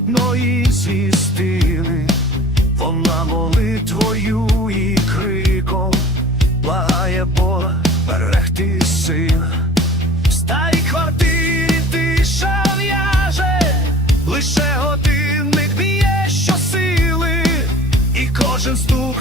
одної зі стіни, вона молитвою і криком благає Бога берегти сина. В старій квартирі тиша в'яже, лише годинник б'є щосили, і кожен стук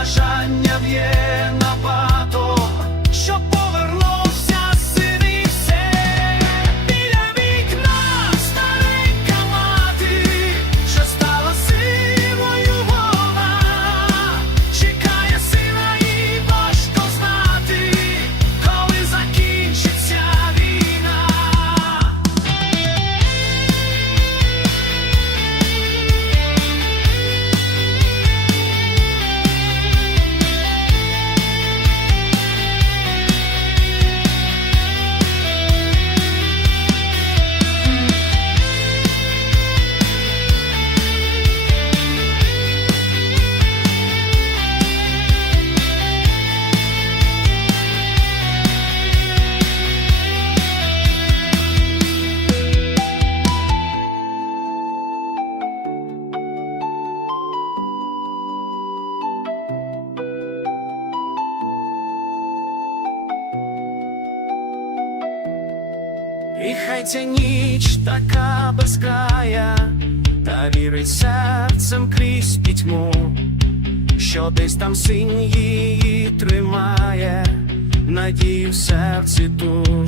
бажання в'є І хай ця ніч така безкрая, та вірить серцем крізь пітьму, що десь там син її тримає, надію в серці ту.